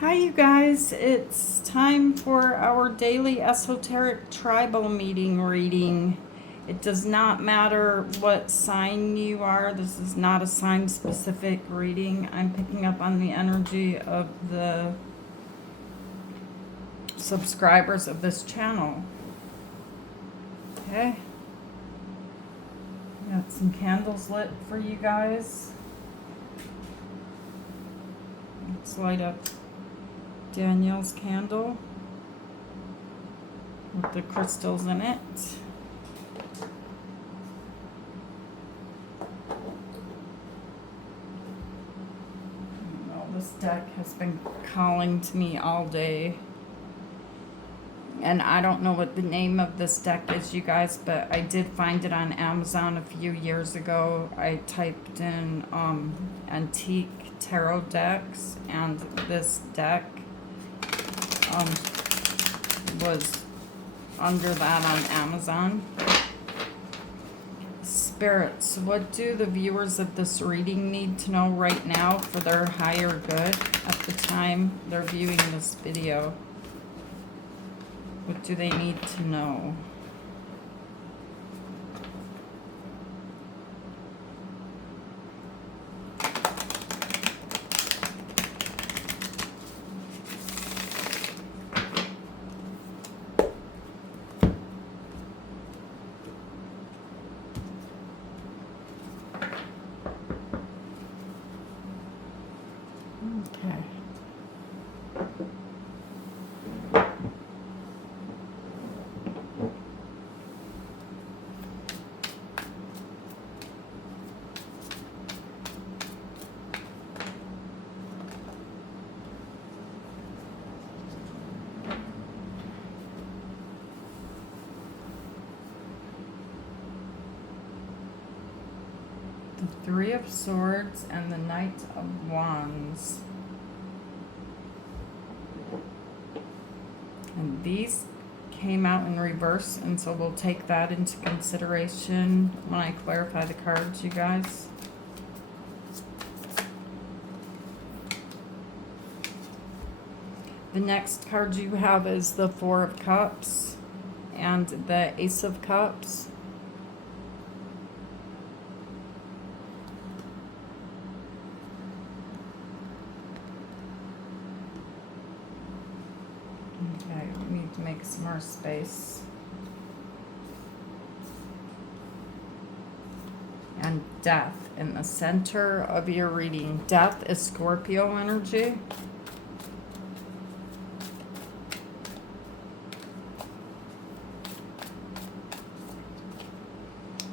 Hi, you guys. It's time for our daily esoteric tribal meeting reading. It does not matter what sign you are. This is not a sign specific reading. I'm picking up on the energy of the subscribers of this channel. Okay. Got some candles lit for you guys. Let's light up Danielle's candle with the crystals in it. Well, this deck has been calling to me all day. And I don't know what the name of this deck is, you guys, but I did find it on Amazon a few years ago. I typed in antique tarot decks, and this deck was under that on Amazon. Spirits, what do the viewers of this reading need to know right now for their higher good at the time they're viewing this video? What do they need to know? Okay. The Three of Swords and the Knight of Wands. And these came out in reverse, and so we'll take that into consideration when I clarify the cards, you guys. The next card you have is the Four of Cups and the Ace of Cups. Okay, we need to make some more space. And Death in the center of your reading. Death is Scorpio energy.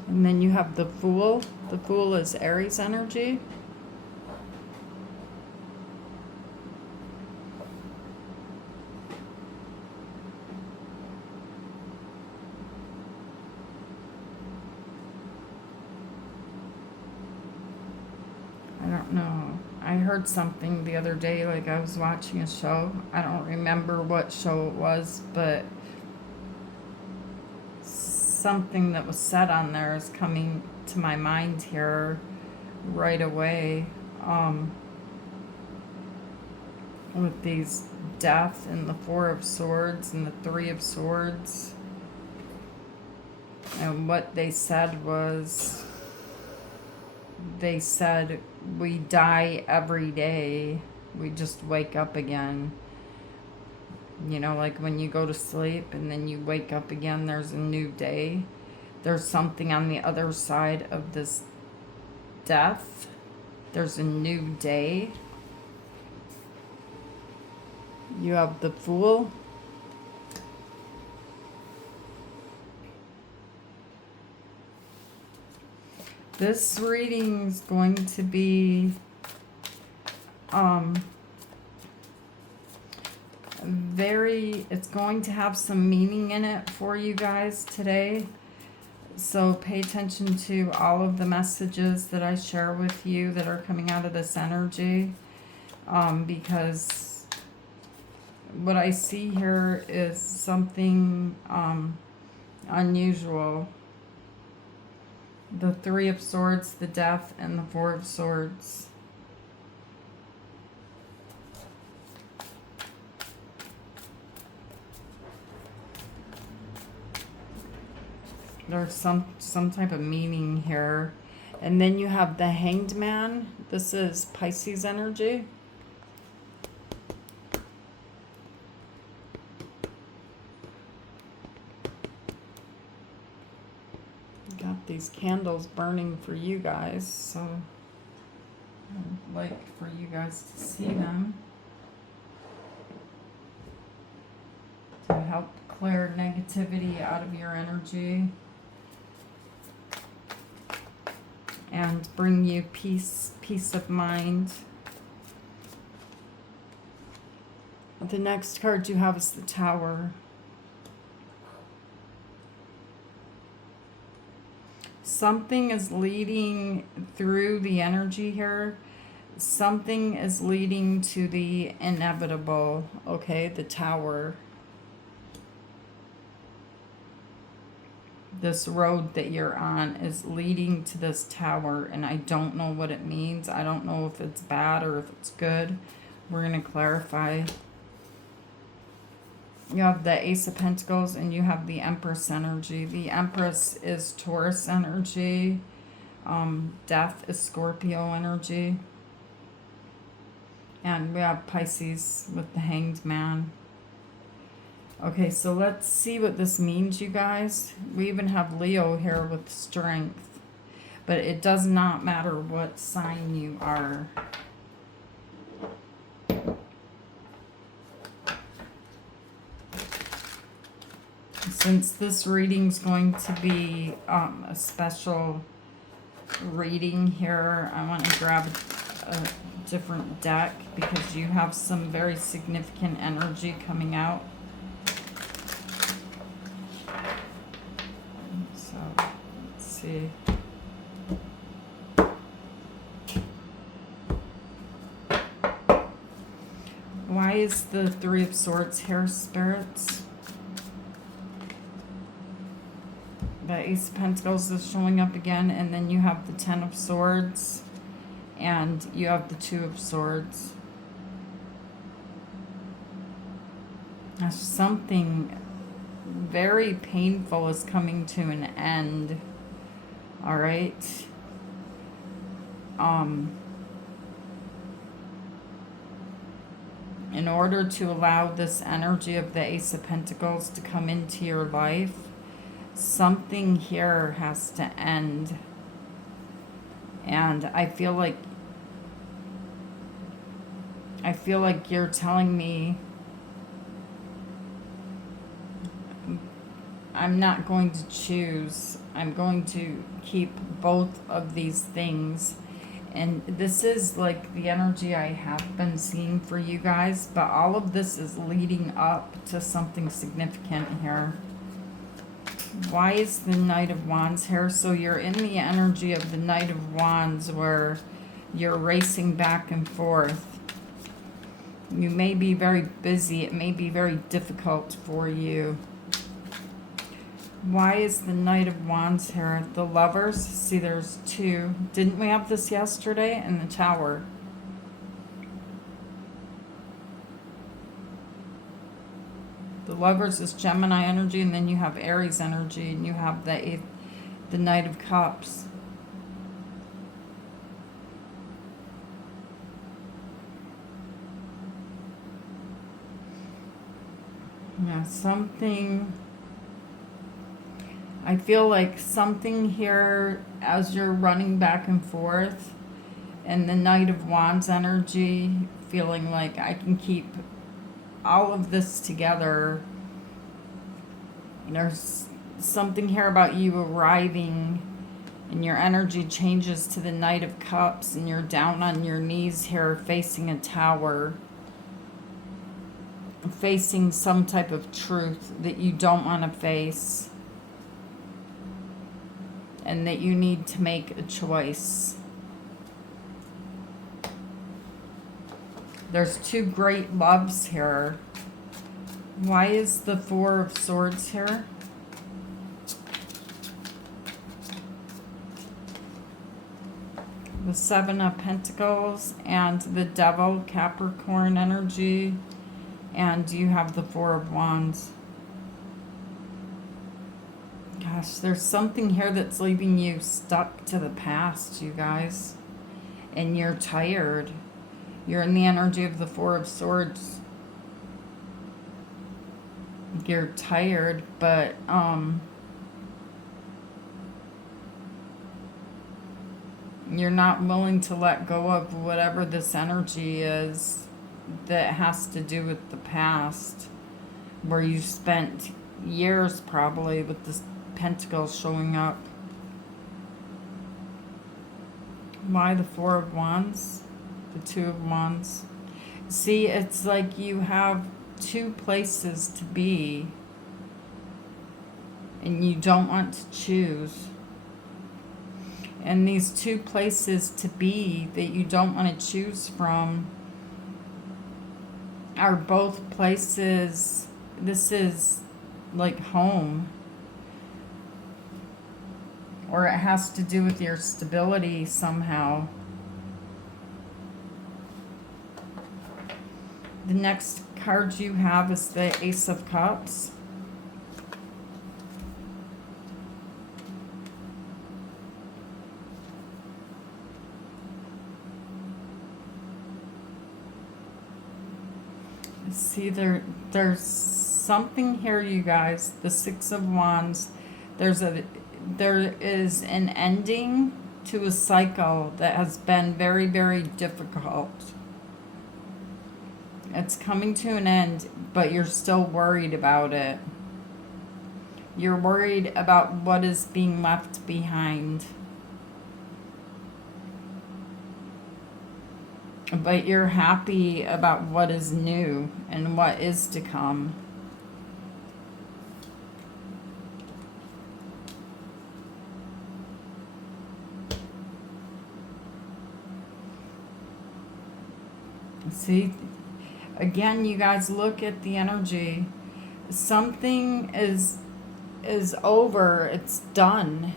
And then you have the Fool. The Fool is Aries energy. I don't know. I heard something the other day, like I was watching a show. I don't remember what show it was, but something that was said on there is coming to my mind here right away. With these Death and the Four of Swords and the Three of Swords. And what they said was, they said, we die every day. We just wake up again. You know, like when you go to sleep and then you wake up again, there's a new day. There's something on the other side of this death. There's a new day. You have the Fool. This reading is going to be it's going to have some meaning in it for you guys today. So pay attention to all of the messages that I share with you that are coming out of this energy, because what I see here is something unusual. The Three of Swords, the Death, and the Four of Swords. There's some type of meaning here. And then you have the Hanged Man. This is Pisces energy. Got these candles burning for you guys, so I'd like for you guys to see them to help clear negativity out of your energy and bring you peace of mind. The next card you have is the Tower. Something is leading through the energy here. Something is leading to the inevitable, okay? The Tower. This road that you're on is leading to this tower, and I don't know what it means. I don't know if it's bad or if it's good. We're going to clarify. You have the Ace of Pentacles and you have the Empress energy. The Empress is Taurus energy. Death is Scorpio energy. And we have Pisces with the Hanged Man. Okay, so let's see what this means, you guys. We even have Leo here with Strength. But it does not matter what sign you are. Since this reading's going to be a special reading here, I want to grab a different deck because you have some very significant energy coming out. So, let's see. Why is the Three of Swords here, spirits? The Ace of Pentacles is showing up again, and then you have the Ten of Swords, and you have the Two of Swords. Something very painful is coming to an end. All right. In order to allow this energy of the Ace of Pentacles to come into your life, something here has to end. And I feel like you're telling me I'm not going to choose. I'm going to keep both of these things. And this is like the energy I have been seeing for you guys, but all of this is leading up to something significant here. Why is the Knight of Wands here? So you're in the energy of the Knight of Wands where you're racing back and forth. You may be very busy. It may be very difficult for you. Why is the Knight of Wands here? The Lovers. See, there's two. Didn't we have this yesterday? And the Tower. The Lovers is Gemini energy, and then you have Aries energy, and you have the Knight of Cups. Yeah, something... I feel like something here as you're running back and forth, and the Knight of Wands energy, feeling like I can keep all of this together. There's something here about you arriving and your energy changes to the Knight of Cups and you're down on your knees here facing a tower, facing some type of truth that you don't want to face and that you need to make a choice. There's two great loves here. Why is the Four of Swords here? The Seven of Pentacles and the Devil, Capricorn energy. And you have the Four of Wands. God, Gosh, there's something here that's leaving you stuck to the past, you guys. And you're tired. You're in the energy of the Four of Swords. You're tired, but you're not willing to let go of whatever this energy is that has to do with the past, where you spent years probably with this Pentacles showing up. Why the Four of Wands? The Two of Wands. See, it's like you have two places to be and you don't want to choose. And these two places to be that you don't want to choose from are both places. This is like home, or it has to do with your stability somehow. The next card you have is the Ace of Cups. See, there's something here, you guys. The Six of Wands. There is an ending to a cycle that has been very, very difficult. It's coming to an end, but you're still worried about it. You're worried about what is being left behind. But you're happy about what is new and what is to come. See, again, you guys, look at the energy. Something is over. It's done.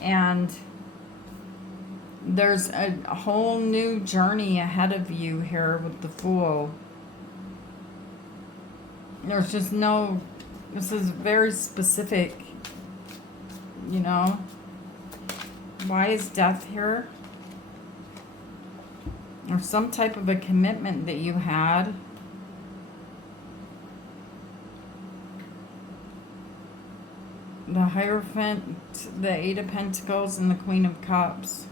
And there's a whole new journey ahead of you here with the Fool. There's just no, this is very specific, you know. Why is Death here? Or some type of a commitment that you had. The Hierophant, the Eight of Pentacles, and the Queen of Cups.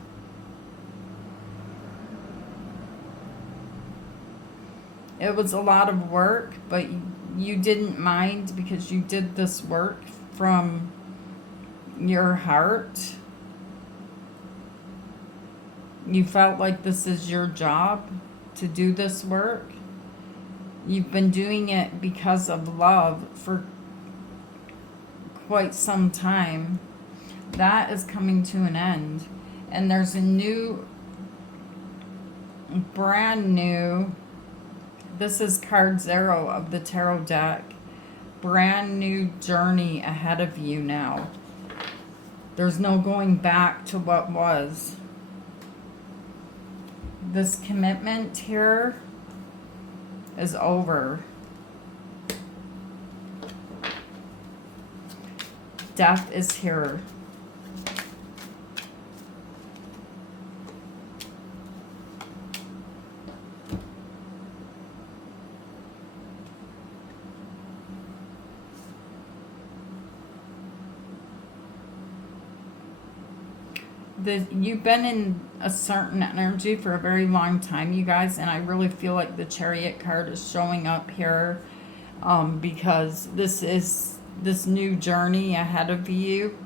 It was a lot of work, but you didn't mind because you did this work from your heart. You felt like this is your job to do this work. You've been doing it because of love for quite some time. That is coming to an end. And there's a new, brand new, this is card 0 of the tarot deck. Brand new journey ahead of you now. There's no going back to what was. This commitment here is over. Death is here. You've been in a certain energy for a very long time, you guys, and I really feel like the Chariot card is showing up here because this is this new journey ahead of you.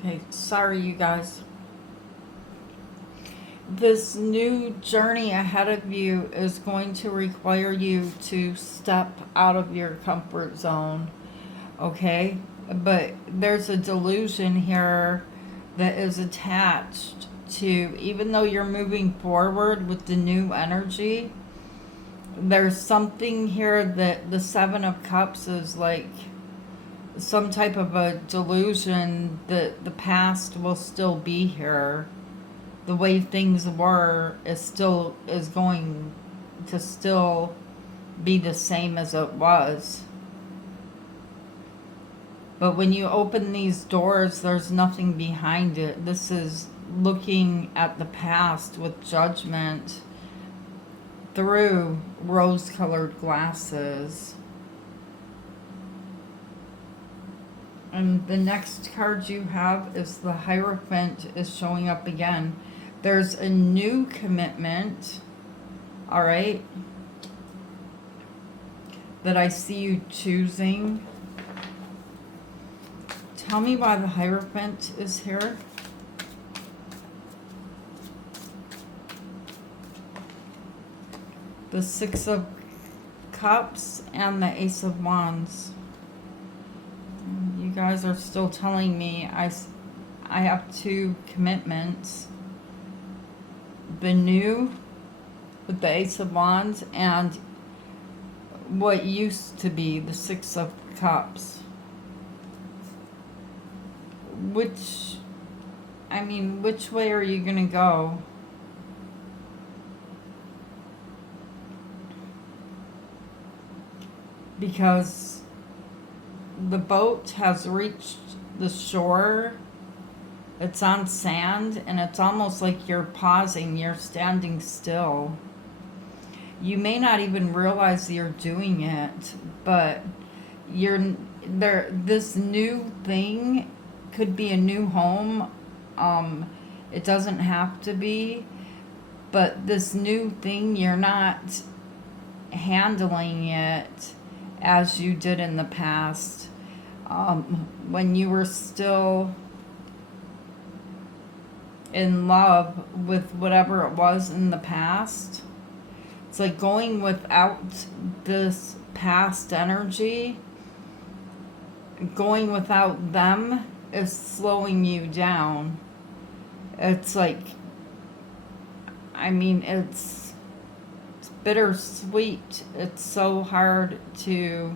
Okay, sorry you guys. This new journey ahead of you is going to require you to step out of your comfort zone, okay? But there's a delusion here that is attached to, even though you're moving forward with the new energy, there's something here that the Seven of Cups is like some type of a delusion that the past will still be here. The way things were is going to still be the same as it was. But when you open these doors, there's nothing behind it. This is looking at the past with judgment through rose-colored glasses. And the next card you have is the Hierophant is showing up again. There's a new commitment, all right, that I see you choosing. Tell me why the Hierophant is here. The Six of Cups and the Ace of Wands. You guys are still telling me I have two commitments. The new with the Ace of Wands and what used to be the Six of Cups. Which way are you going to go? Because the boat has reached the shore. It's on sand, and it's almost like you're pausing, you're standing still. You may not even realize you're doing it, but you're there. This new thing could be a new home. It doesn't have to be, but this new thing, you're not handling it as you did in the past. When you were still in love with whatever it was in the past. It's like going without this past energy. Going without them is slowing you down. It's like, it's bittersweet. It's so hard to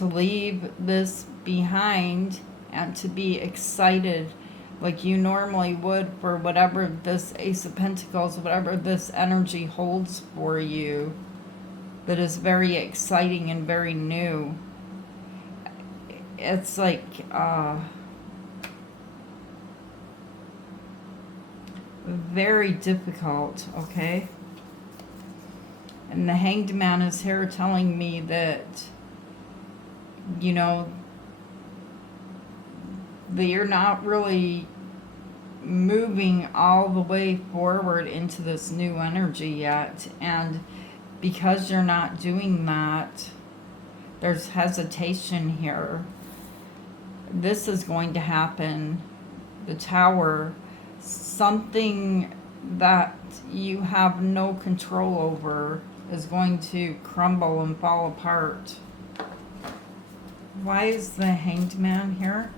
leave this behind and to be excited like you normally would for whatever this Ace of Pentacles, whatever this energy holds for you, that is very exciting and very new. It's like very difficult, okay? And the Hanged Man is here telling me that, that you're not really moving all the way forward into this new energy yet. And because you're not doing that, there's hesitation here. This is going to happen. The Tower, something that you have no control over is going to crumble and fall apart. Why is the Hanged Man here?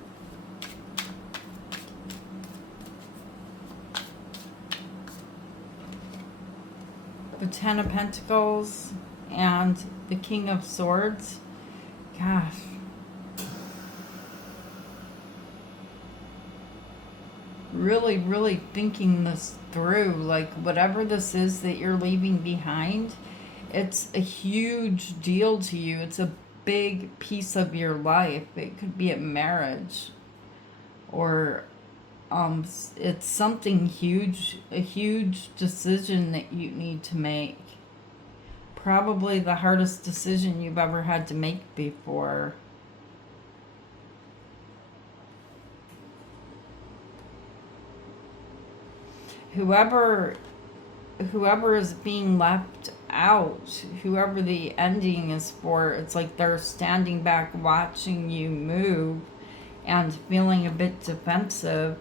The Ten of Pentacles and the King of Swords. Gosh. Really, really thinking this through. Like, whatever this is that you're leaving behind, it's a huge deal to you. It's a big piece of your life. It could be a marriage, or it's something huge, a huge decision that you need to make. Probably the hardest decision you've ever had to make before. Whoever is being left out, whoever the ending is for, it's like they're standing back watching you move and feeling a bit defensive.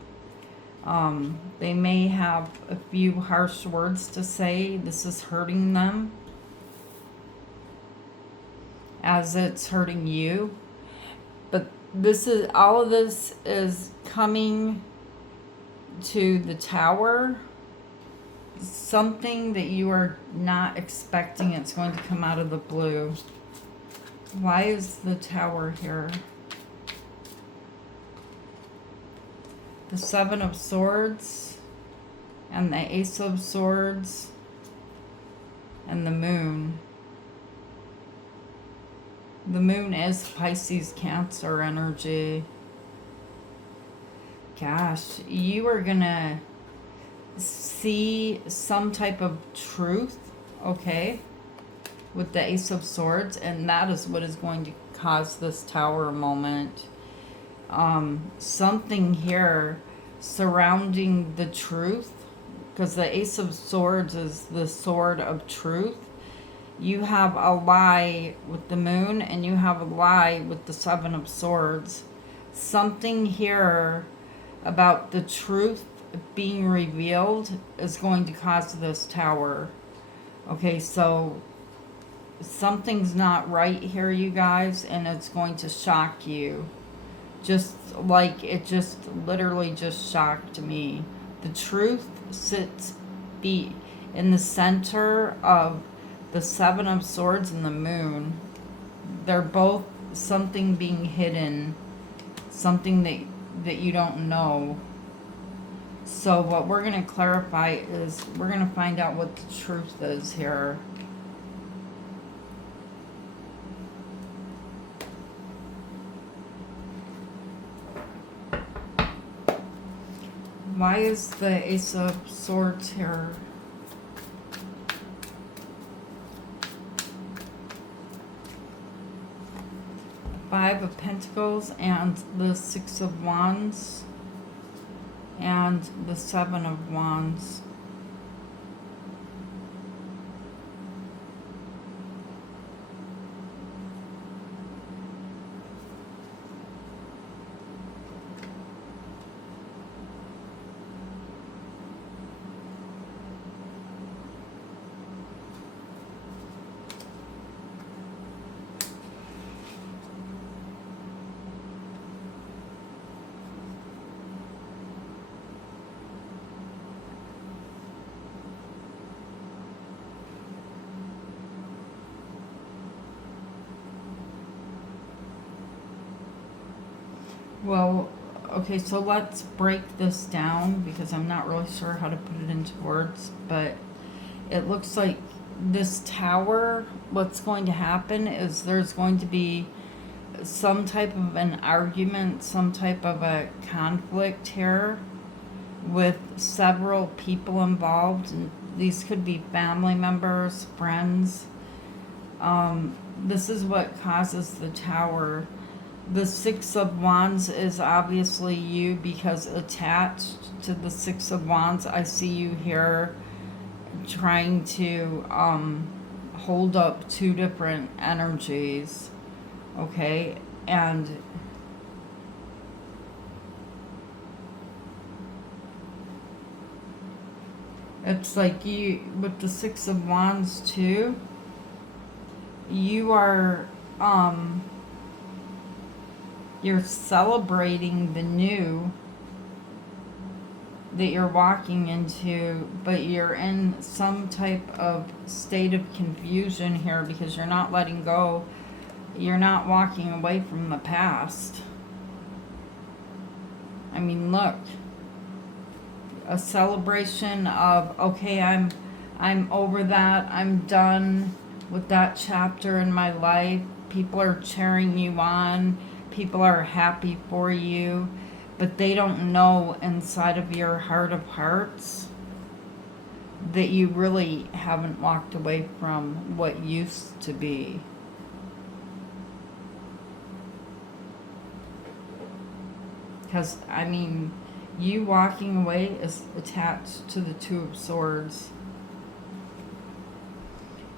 They may have a few harsh words to say. This is hurting them as it's hurting you. But all of this is coming to the Tower. Something that you are not expecting. It's going to come out of the blue. Why is the Tower here? the Seven of Swords and the Ace of Swords and the Moon. The Moon is Pisces Cancer energy. Gosh, you are gonna see some type of truth, okay, with the Ace of Swords, and that is what is going to cause this Tower moment. Something here surrounding the truth, because the Ace of Swords is the sword of truth. You have a lie with the Moon, and you have a lie with the Seven of Swords. Something here about the truth being revealed is going to cause this Tower. Okay, so something's not right here, you guys, and it's going to shock you. Just like it just literally just shocked me. The truth sits in the center of the Seven of Swords and the Moon. They're both something being hidden, something that you don't know. So what we're going to clarify is we're going to find out what the truth is here. Why is the Ace of Swords here? Five of Pentacles and the Six of Wands and the Seven of Wands. Well, okay, so let's break this down because I'm not really sure how to put it into words, but it looks like this Tower, what's going to happen is there's going to be some type of an argument, some type of a conflict here with several people involved. And these could be family members, friends. This is what causes the Tower. The Six of Wands is obviously you, because attached to the Six of Wands, I see you here trying to hold up two different energies, okay? And it's like you, with the Six of Wands too, you are you're celebrating the new that you're walking into, but you're in some type of state of confusion here because you're not letting go. You're not walking away from the past. I mean, look. A celebration of, okay, I'm over that. I'm done with that chapter in my life. People are cheering you on. People are happy for you, but they don't know inside of your heart of hearts that you really haven't walked away from what used to be. Because, I mean, you walking away is attached to the Two of Swords.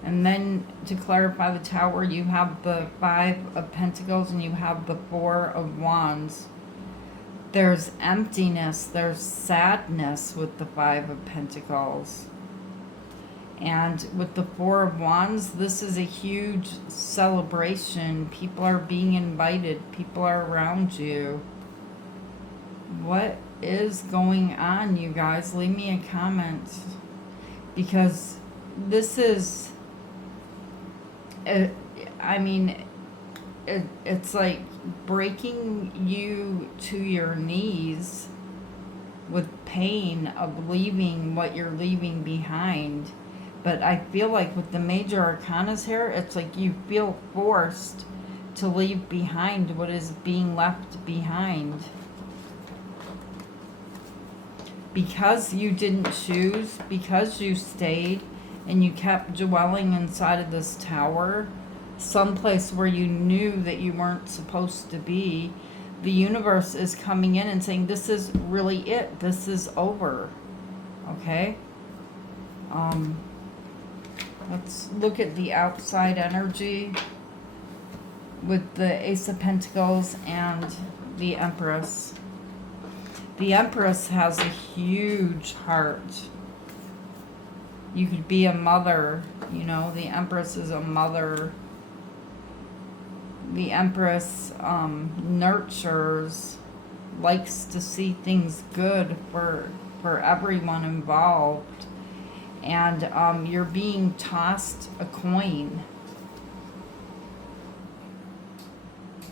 And then to clarify the Tower, you have the Five of Pentacles and you have the Four of Wands. There's emptiness, there's sadness with the Five of Pentacles. And with the Four of Wands, this is a huge celebration. People are being invited. People are around you. What is going on, you guys? Leave me a comment. Because this is... I mean, it's like breaking you to your knees with pain of leaving what you're leaving behind. But I feel like with the major arcanas here, it's like you feel forced to leave behind what is being left behind. Because you didn't choose, because you stayed and you kept dwelling inside of this tower, someplace where you knew that you weren't supposed to be, the universe is coming in and saying, this is really it. This is over. Okay? Let's look at the outside energy with the Ace of Pentacles and the Empress. The Empress has a huge heart. You could be a mother, you know, the Empress is a mother. The Empress nurtures, likes to see things good for everyone involved. And you're being tossed a coin.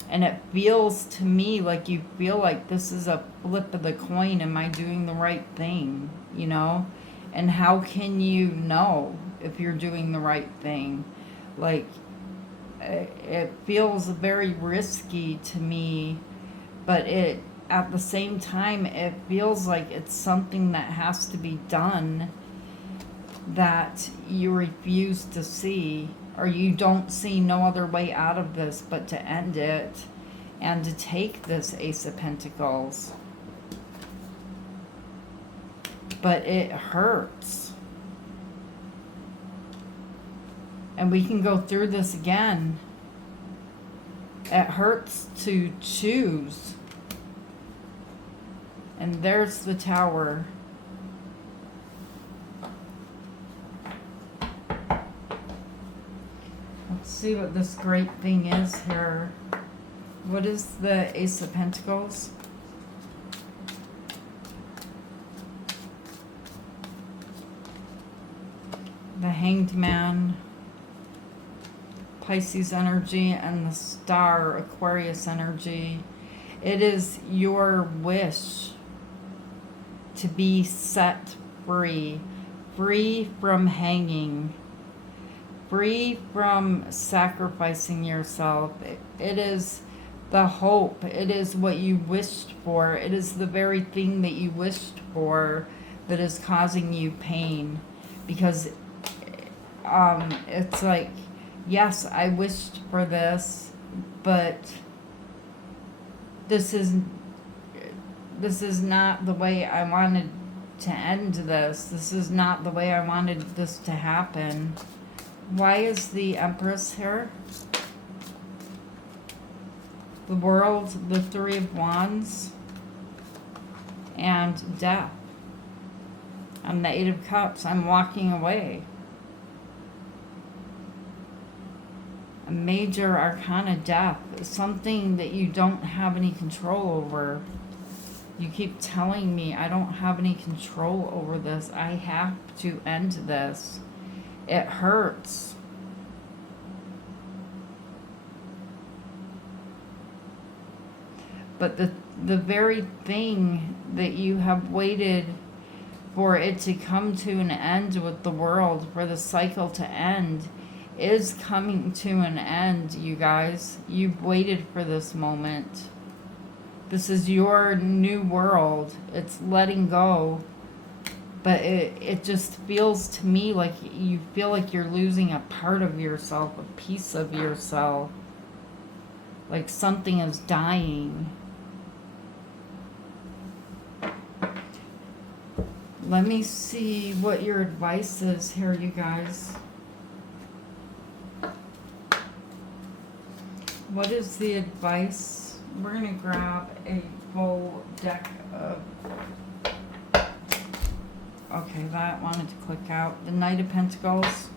And it feels to me like you feel like this is a flip of the coin. Am I doing the right thing? You know? And how can you know if you're doing the right thing? Like, it feels very risky to me, but at the same time, it feels like it's something that has to be done that you refuse to see, or you don't see no other way out of this but to end it and to take this Ace of Pentacles. But it hurts. And we can go through this again. It hurts to choose. And there's the Tower. Let's see what this great thing is here. What is the Ace of Pentacles? The Hanged Man, Pisces energy, and the Star, Aquarius energy. It is your wish to be set free, free from hanging, free from sacrificing yourself. It is the hope. It is what you wished for. It is the very thing that you wished for that is causing you pain. Because it's like, yes, I wished for this, but this is not the way I wanted to end this. This is not the way I wanted this to happen. Why is the Empress here? The World, the Three of Wands, and Death. And the Eight of Cups. I'm walking away. A major arcana, Death, is something that you don't have any control over. You keep telling me I don't have any control over this. I have to end this. It hurts. But the very thing that you have waited for it to come to an end with the world, for the cycle to end, is coming to an end, you guys. You've waited for this moment. This is your new world. It's letting go. But it just feels to me like you feel like you're losing a part of yourself, a piece of yourself. Like something is dying. Let me see what your advice is here, you guys. What is the advice? We're going to grab a full deck of... Okay, that wanted to click out. The Knight of Pentacles.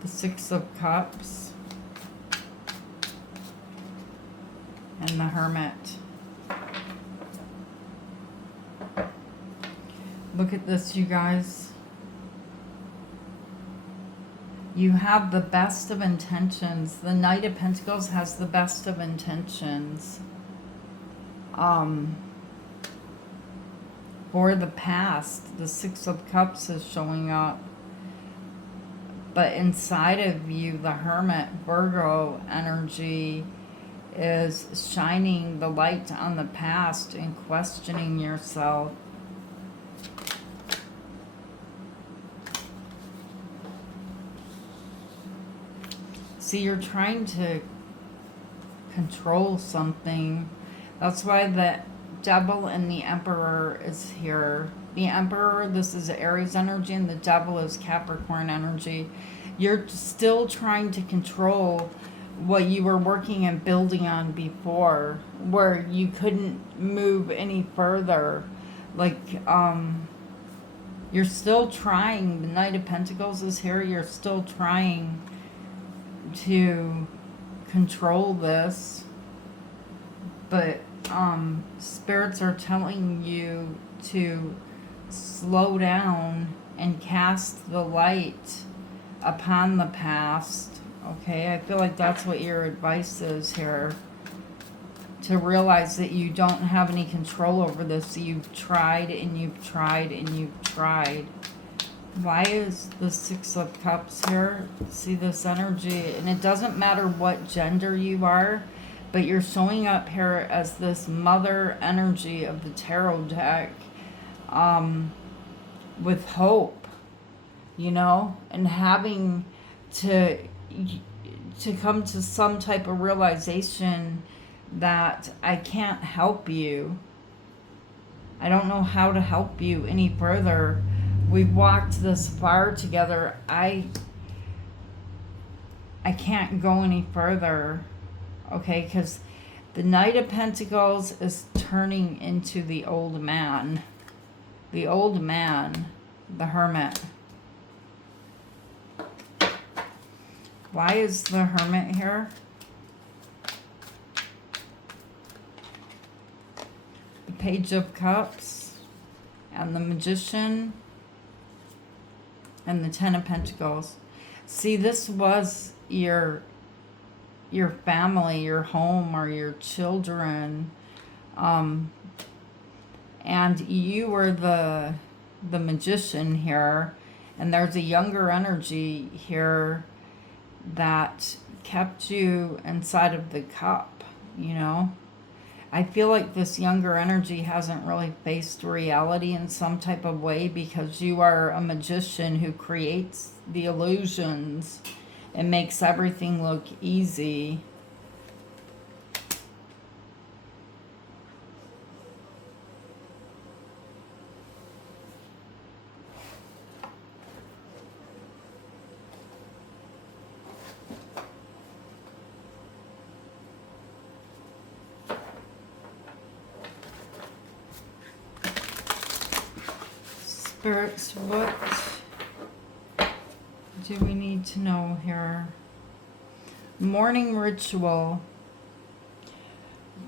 The Six of Cups. And the Hermit. Look at this, you guys. You have the best of intentions. The Knight of Pentacles has the best of intentions. For the past, the Six of Cups is showing up. But inside of you, the Hermit, Virgo energy is shining the light on the past and questioning yourself. See, you're trying to control something. That's why the Devil and the Emperor is here. The Emperor, this is Aries energy, and the Devil is Capricorn energy. You're still trying to control what you were working and building on before, where you couldn't move any further. Like, you're still trying. The Knight of Pentacles is here. You're still trying to control this, but spirits are telling you to slow down and cast the light upon the past. Okay, I feel like that's what your advice is here, to realize that you don't have any control over this. You've tried and you've tried and you've tried. Why is the Six of Cups here? See this energy, and it doesn't matter what gender you are, but you're showing up here as this mother energy of the tarot deck, with hope, you know, and having to come to some type of realization that I can't help you. I don't know how to help you any further. We've walked this far together. I can't go any further. Okay, because the Knight of Pentacles is turning into the old man. The old man, the Hermit. Why is the Hermit here? The Page of Cups and the Magician and the Ten of Pentacles. See, this was your family, your home, or your children, and you were the Magician here, and there's a younger energy here that kept you inside of the cup, you know. I feel like this younger energy hasn't really faced reality in some type of way, because you are a magician who creates the illusions and makes everything look easy. Spirits, what do we need to know here? Morning ritual.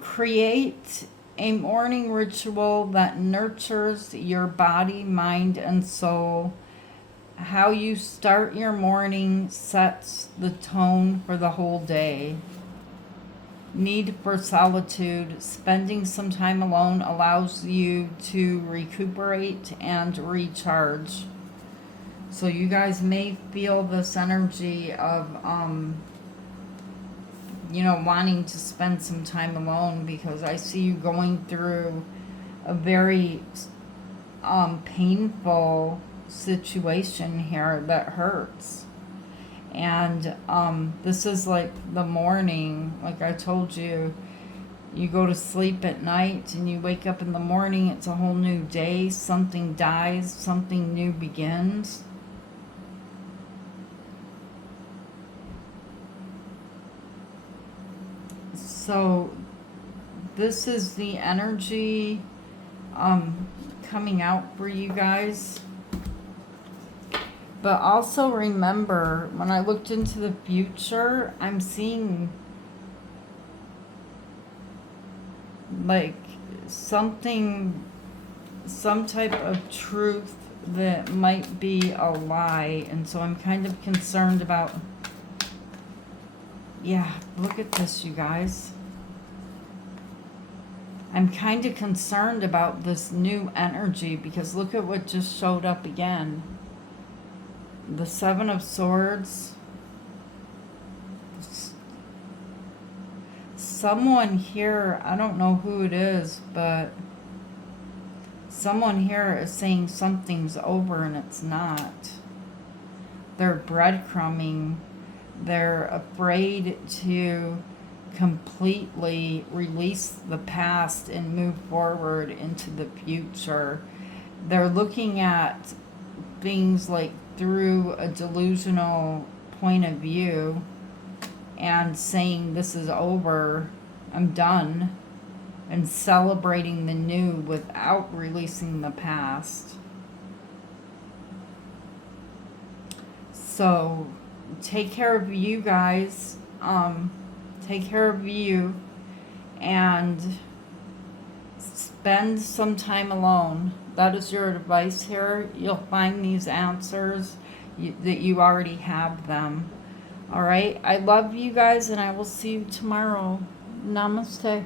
Create a morning ritual that nurtures your body, mind, and soul. How you start your morning sets the tone for the whole day. Need for solitude. Spending some time alone allows you to recuperate and recharge. So you guys may feel this energy of, you know, wanting to spend some time alone, because I see you going through a very painful situation here that hurts. And this is like the morning, like I told you, you go to sleep at night and you wake up in the morning, it's a whole new day. Something dies, something new begins. So this is the energy coming out for you guys. But also remember, when I looked into the future, I'm seeing like something, some type of truth that might be a lie, and so I'm kind of concerned about, yeah, look at this, you guys. I'm kind of concerned about this new energy because look at what just showed up again. The Seven of Swords. Someone here, I don't know who it is, but someone here is saying something's over and it's not. They're breadcrumbing. They're afraid to completely release the past and move forward into the future. They're looking at things like through a delusional point of view and saying this is over, I'm done, and celebrating the new without releasing the past. So take care of you guys. Take care of you and spend some time alone. That is your advice here. You'll find these answers that you already have them. All right. I love you guys and I will see you tomorrow. Namaste.